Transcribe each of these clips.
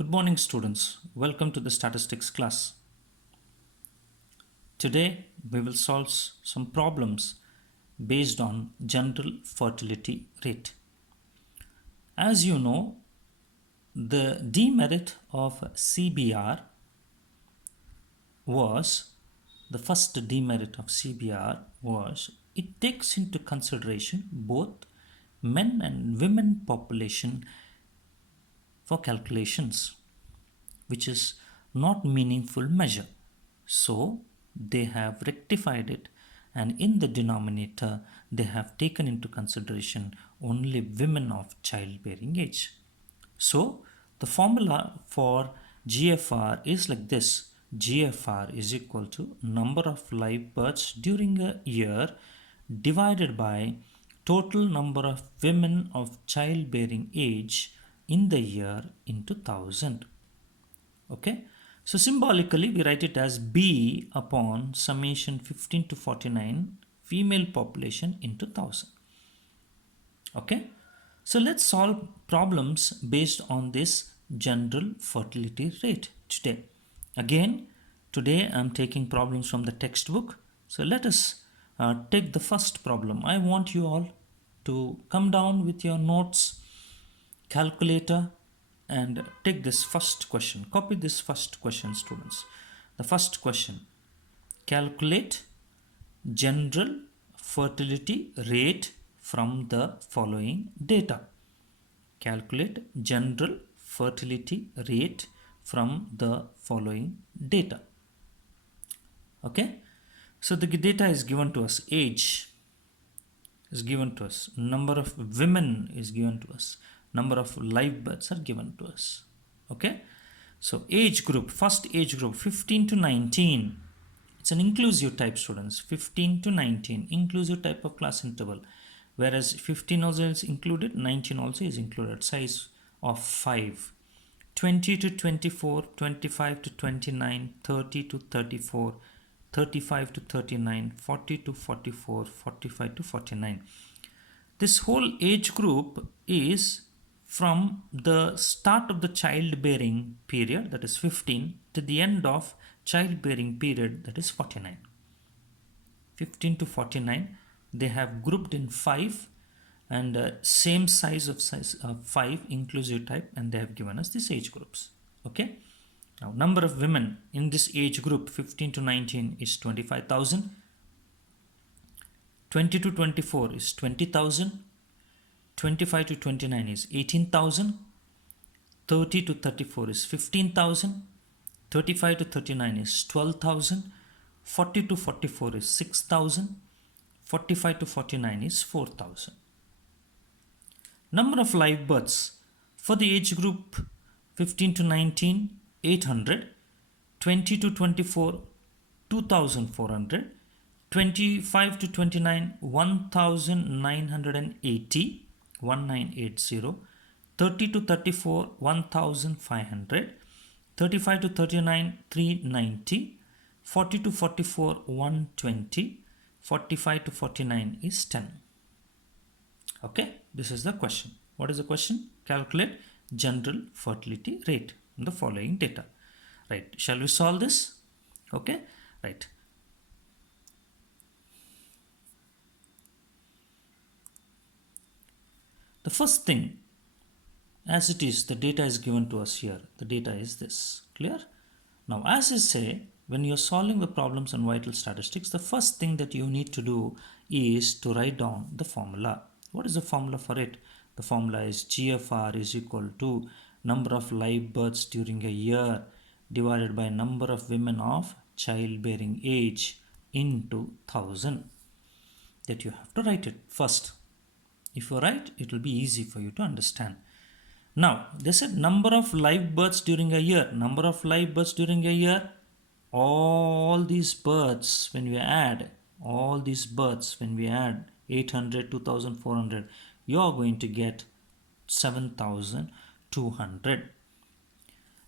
Good morning, students. Welcome to the statistics class. Today, we will solve some problems based on general fertility rate. As you know, the demerit of CBR was, the first demerit of CBR was, it takes into consideration both men and women population for calculations, which is not meaningful measure. So they have rectified it, and in the denominator they have taken into consideration only women of childbearing age. So the formula for GFR is like this: GFR is equal to number of live births during a year divided by total number of women of childbearing age in the year into 1000. Okay, so symbolically we write it as B upon summation 15 to 49 female population into 1000. Okay, so let's solve problems based on this general fertility rate today. Again, today I'm taking problems from the textbook. So let us take the first problem. I want you all to come down with your notes, calculator, and take this first question. Copy this first question, students. The first question: calculate general fertility rate from the following data. Calculate general fertility rate from the following data. Okay, so the data is given to us. Age is given to us, number of women is given to us, number of live births are given to us. Okay, so age group, first age group 15 to 19, it's an inclusive type, students. 15 to 19, inclusive type of class interval, whereas 15 also is included, 19 also is included, size of 5. 20 to 24, 25 to 29, 30 to 34, 35 to 39, 40 to 44, 45 to 49. This whole age group is from the start of the childbearing period, that is 15, to the end of childbearing period, that is 49. 15 to 49, they have grouped in 5 and same size of 5 inclusive type, and they have given us these age groups. Okay, now number of women in this age group 15 to 19 is 25,000, 20 to 24 is 20,000, 25 to 29 is 18,000, 30 to 34 is 15,000, 35 to 39 is 12,000, 40 to 44 is 6,000, 45 to 49 is 4,000. Number of live births for the age group 15 to 19, 800, 20 to 24, 2,400, 25 to 29, 1,980, 1980, 30 to 34, 1,500, 35 to 39, 390, 40 to 44, 120, 45 to 49 is 10. Okay, this is the question. What is the question? Calculate general fertility rate in the following data. Right, shall we solve this? Okay, right. The first thing, as it is, the data is given to us here. The data is this. Clear? Now, as I say, when you're solving the problems on vital statistics, the first thing that you need to do is to write down the formula. What is the formula for it? The formula is GFR is equal to number of live births during a year divided by number of women of childbearing age into 1000. That you have to write it first. If you write, it will be easy for you to understand. Now, they said number of live births during a year. Number of live births during a year, all these births, when we add, 800, 2,400, you are going to get 7,200.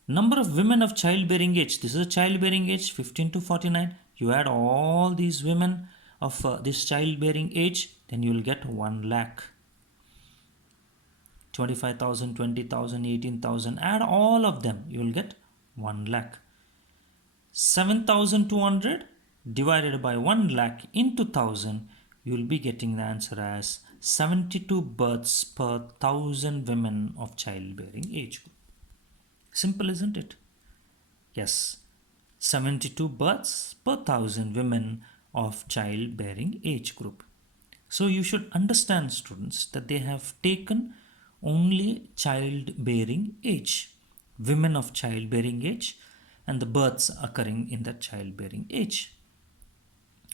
Number of women of childbearing age, this is a childbearing age 15 to 49, you add all these women of this childbearing age, then you will get 1 lakh. 25,000, 20,000, 18,000. Add all of them, you will get 1 lakh. 7,200 divided by 1 lakh into 1000, you will be getting the answer as 72 births per 1000 women of childbearing age group. Simple, isn't it? Yes, 72 births per 1000 women of childbearing age group. So you should understand, students, that they have taken only childbearing age, women of childbearing age, and the births occurring in that childbearing age.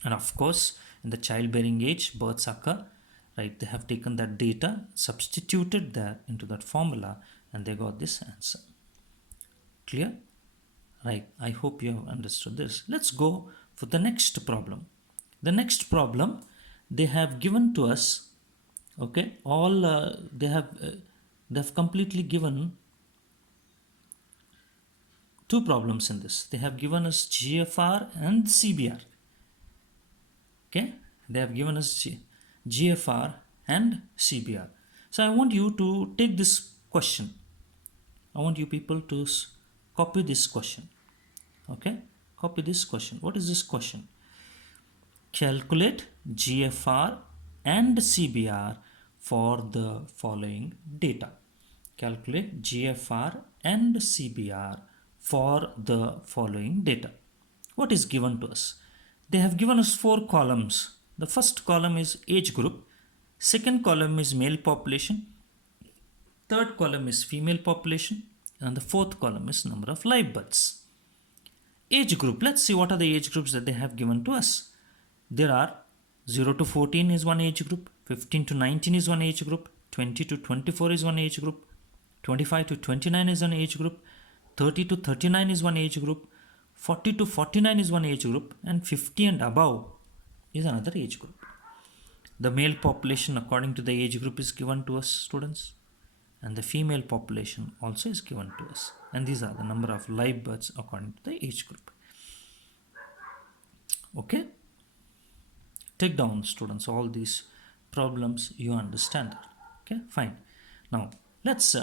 And of course, in the childbearing age, births occur, right? They have taken that data, substituted that into that formula, and they got this answer. Clear? Right. I hope you have understood this. Let's go for the next problem. The next problem, they have given to us, okay, all they have completely given two problems in this. They have given us GFR and CBR. Okay, they have given us GFR and CBR. So I want you to take this question. I want you people to copy this question. Okay, copy this question. What is this question? Calculate GFR and CBR for the following data. Calculate GFR and CBR for the following data. What is given to us? They have given us 4 columns. The first column is age group. Second column is male population. Third column is female population. And the fourth column is number of live births. Age group. Let's see what are the age groups that they have given to us. There are 0 to 14 is one age group. 15 to 19 is one age group. 20 to 24 is one age group. 25 to 29 is one age group. 30 to 39 is one age group. 40 to 49 is one age group, and 50 and above is another age group. The male population according to the age group is given to us, students, and the female population also is given to us, and these are the number of live births according to the age group. Okay, take down, students, all these problems. You understand that? Okay, fine. Now let's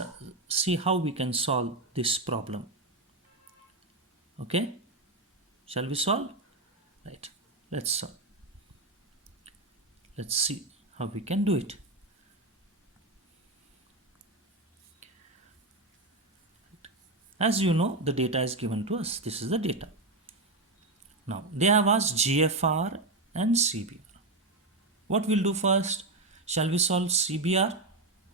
see how we can solve this problem. Okay, shall we solve? Right, let's solve. Let's see how we can do it. As you know, the data is given to us. This is the data. Now they have asked GFR and CBR. What we'll do first? Shall we solve CBR?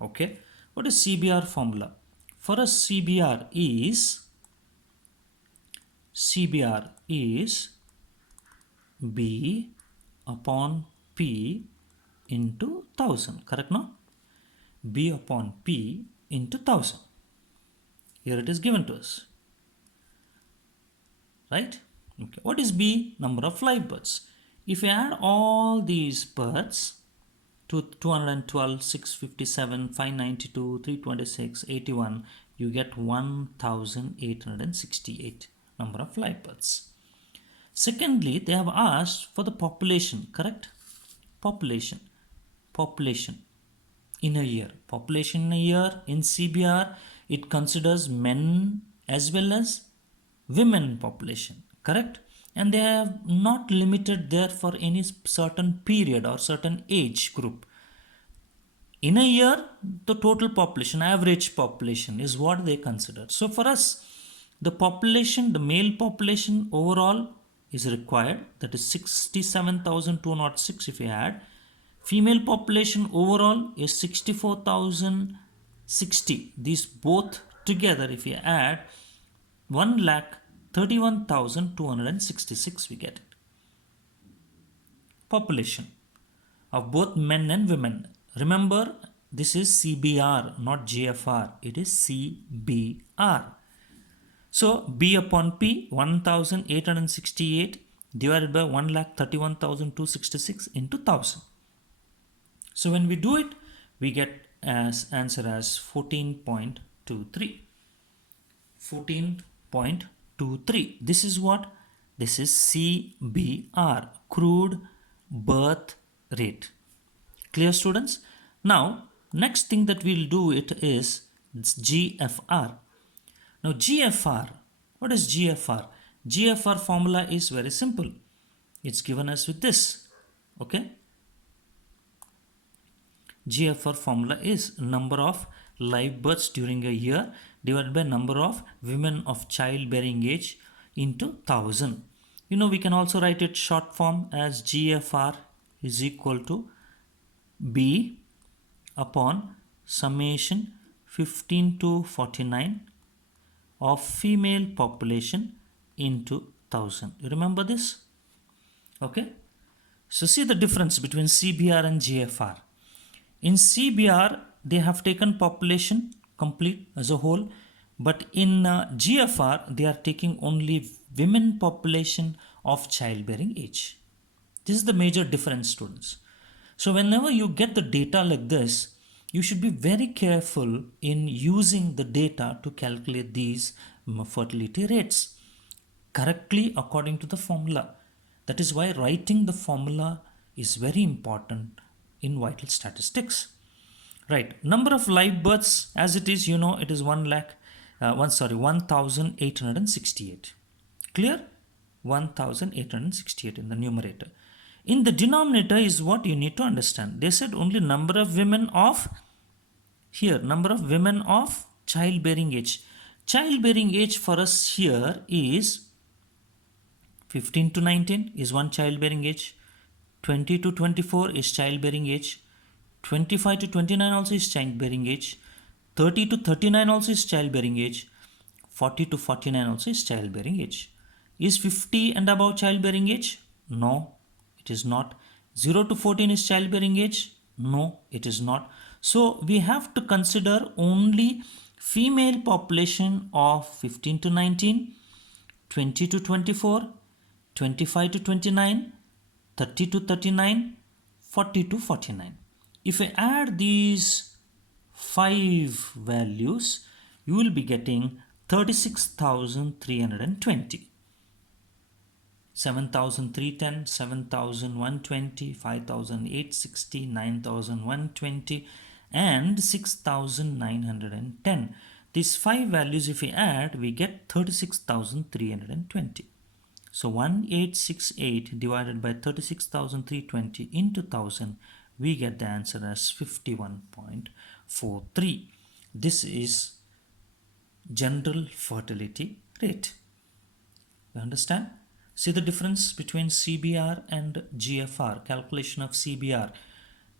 Okay, what is CBR formula? For us, CBR is B upon P into 1000, correct? No? B upon P into 1000. Here it is given to us, right? Okay. What is B? Number of live births. If you add all these births to 212, 657, 592, 326, 81, you get 1868 number of live births. Secondly, they have asked for the population, correct? Population in a year. Population in a year in CBR, it considers men as well as women population, correct? And they have not limited there for any certain period or certain age group. In a year, the total population, average population is what they consider. So for us, the population, the male population overall is required, that is 67,206 if you add. Female population overall is 64,060. These both together, if you add, 1,31,266 we get it. Population of both men and women. Remember, this is CBR, not GFR. It is CBR. So B upon P, 1868 divided by 1,31,266 into 1000. So when we do it, we get as answer as 14.23. 14.23. This is what? This is CBR, crude birth rate. Clear, students? Now Next thing that we'll do it is it's GFR. Now GFR, what is GFR? GFR formula is very simple. It's given us with this. Okay. GFR formula is number of live births during a year divided by number of women of childbearing age into 1000. We can also write it short form as GFR is equal to B upon summation 15 to 49 of female population into 1000. You remember this? Okay. So see the difference between CBR and GFR. In CBR, they have taken population complete as a whole, but in GFR, they are taking only women population of childbearing age. This is the major difference, students. So whenever you get the data like this, you should be very careful in using the data to calculate these fertility rates correctly according to the formula. That is why writing the formula is very important in vital statistics. Right, number of live births as it is, it is 1868. Clear? 1868 in the numerator. In the denominator is what you need to understand. They said only number of women of childbearing age. Childbearing age for us here is 15 to 19 is one childbearing age. 20 to 24 is childbearing age. 25 to 29 also is childbearing age. 30 to 39 also is childbearing age. 40 to 49 also is childbearing age. Is 50 and above childbearing age? No, it is not. 0 to 14 is childbearing age? No, it is not. So we have to consider only female population of 15 to 19, 20 to 24, 25 to 29, 30 to 39, 40 to 49. If I add these 5 values, you will be getting 36,320. 7,310, 7,120, 5,860, 9,120 and 6,910. These 5 values if we add, we get 36,320. So 1868 divided by 36,320 into 1000, we get the answer as 51.43. This is general fertility rate. You understand? See the difference between CBR and GFR, calculation of CBR.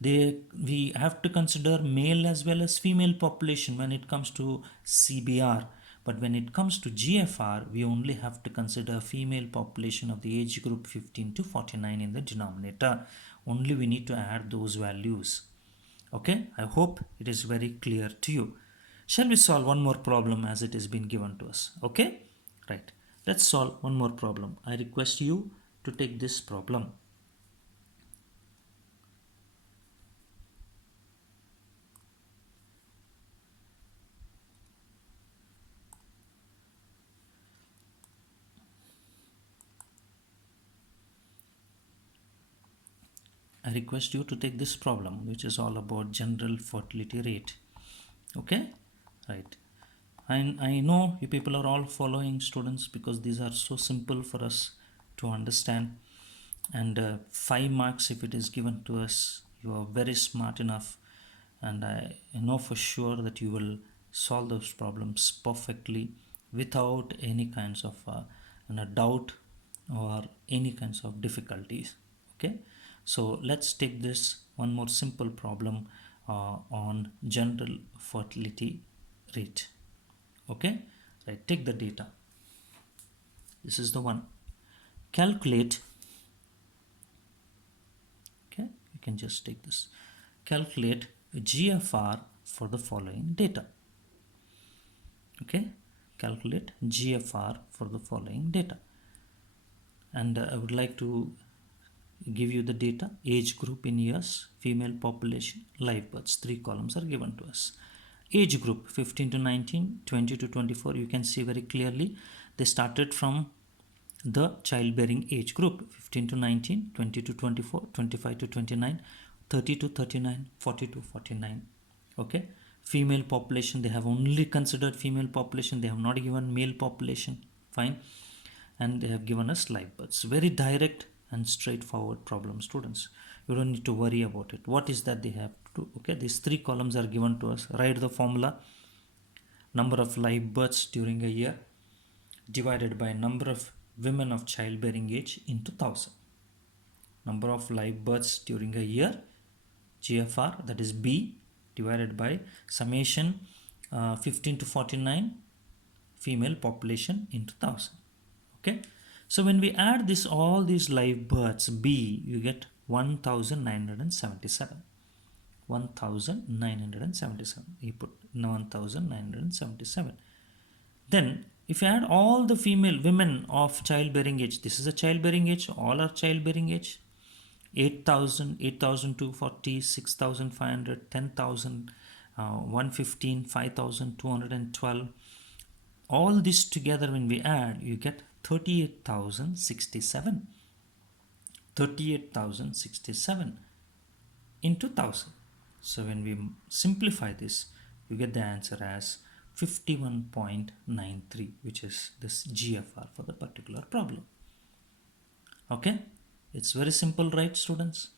We have to consider male as well as female population when it comes to CBR. But when it comes to GFR, we only have to consider female population of the age group 15 to 49 in the denominator. Only we need to add those values. Okay, I hope it is very clear to you. Shall we solve one more problem as it has been given to us? Okay, right. Let's solve one more problem. I request you to take this problem. I request you to take this problem, which is all about general fertility rate. Okay, right. I know you people are all following, students, because these are so simple for us to understand. And 5 marks if it is given to us, you are very smart enough, and I know for sure that you will solve those problems perfectly without any kinds of doubt or any kinds of difficulties. Okay, so let's take this one more simple problem on general fertility rate. Okay, right, take the data. This is the one. Calculate. Okay, you can just take this. Calculate GFR for the following data. Okay, calculate GFR for the following data. And I would like to give you the data. Age group in years, female population, live births. 3 columns are given to us. Age group 15 to 19, 20 to 24, you can see very clearly they started from the childbearing age group 15 to 19, 20 to 24, 25 to 29, 30 to 39, 40 to 49. Okay, female population, they have only considered female population, they have not given male population. Fine. And they have given us live births. Very direct and straightforward problem, students. You don't need to worry about it. What is that they have to? Okay, these three columns are given to us. Write the formula: number of live births during a year divided by number of women of childbearing age into 1000. Number of live births during a year, GFR, that is B, divided by summation 15 to 49 female population into 1000. Okay, so when we add this all these live births, B, you get 1977. 1977, you put 1977. Then if you add all the female women of childbearing age, this is a childbearing age, all are childbearing age: 8,000, 8,240, 6,500, 10,000, 115, 5,212. All this together when we add, you get 38,067. 38,067 into 1000. So when we simplify this, you get the answer as 51.93, which is this GFR for the particular problem. Okay, it's very simple, right, students?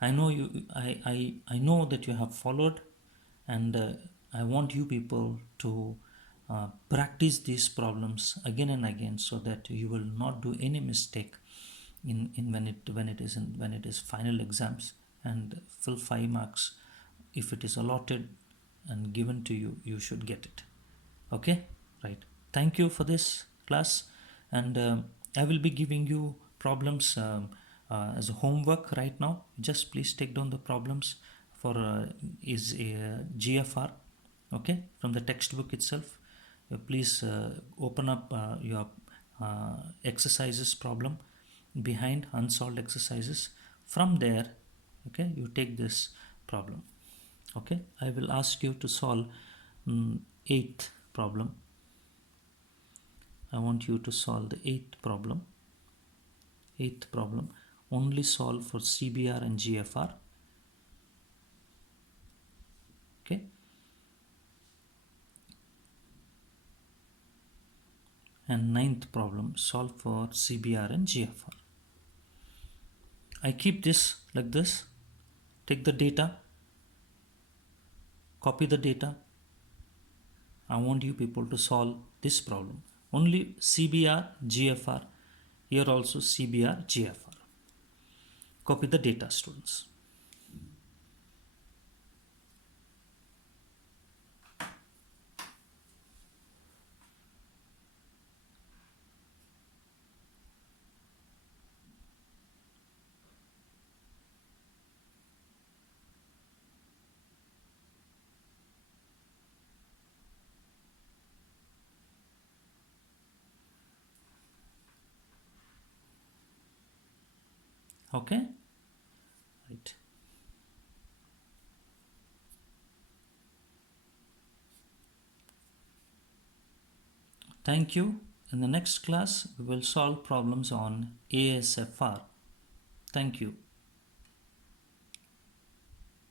I know I know that you have followed, and I want you people to practice these problems again and again, so that you will not do any mistake in when it is final exams, and full 5 marks, if it is allotted and given to you, you should get it. Okay, right. Thank you for this class, and I will be giving you problems as a homework right now. Just please take down the problems for is a GFR, okay, from the textbook itself. Please open up your exercises problem behind unsolved exercises. From there, okay, you take this problem. Okay, I will ask you to solve eighth problem. I want you to solve the eighth problem. Eighth problem, only solve for CBR and GFR. Okay, and ninth problem, solve for CBR and GFR. I keep this like this. Take the data, copy the data. I want you people to solve this problem. Only CBR, GFR. Here also CBR, GFR. Copy the data, students. Okay, right. Thank you. In the next class, we will solve problems on ASFR. Thank you.